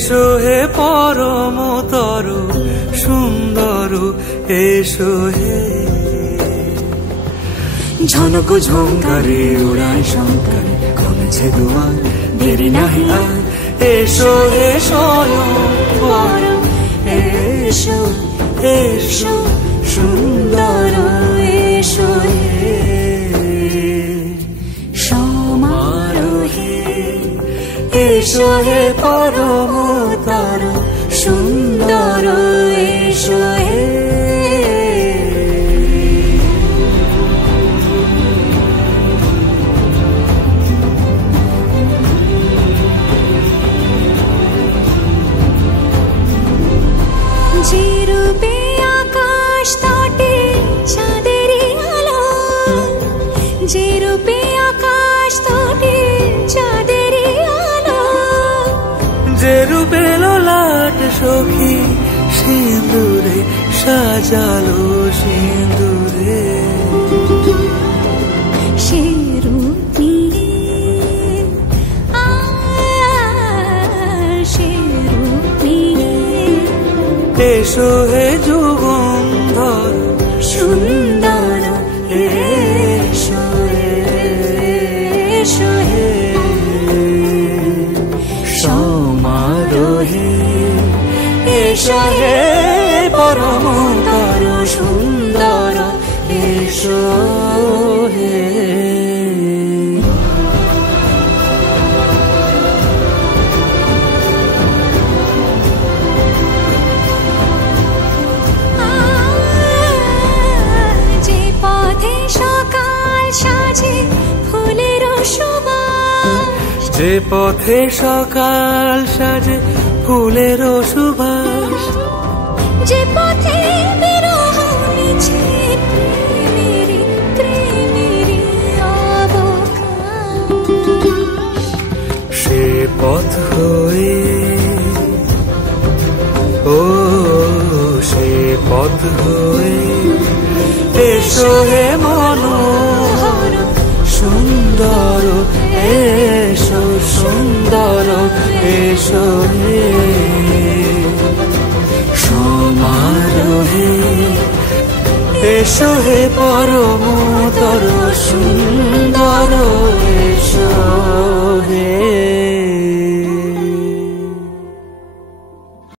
এসো হে পরমতর সুন্দর এসো হে ঝনক ঝঙ্কারে উড়ায় শঙ্কারে খুলছে দুয়ার দেরি নাহি আর এসো হে স্বয়ং পরম এসো এসো সুন্দর এসো হে সমারোহে এসো হে পরমতর সুন্দর এসো হে যে রূপে আকাশ তটে চাঁদেরই আলো যে রূপে আকাশ তটে চাঁদেরই আলো যে রূপে ললাট সখী সিঁদুরে সাজালো সিঁদুরে সে রূপ নিয়ে সে রূপ নিয়ে এসো হে যুগন্ধর সুন্দর এসো এসো হে সমারোহে এসো হে পরমতর সুন্দর এসো হে যে পথে সকাল সাজে ফুলের সুবাস যে পথে বিরহ নিছে প্রেমেরি প্রেমেরি অবকাশ সে পথ হয়ে ও সে পথ হয়ে এসো হে মনোহর সুন্দর এসো সুন্দর এসো হে সমারোহে এসো হে পরমতর সুন্দর এসো হে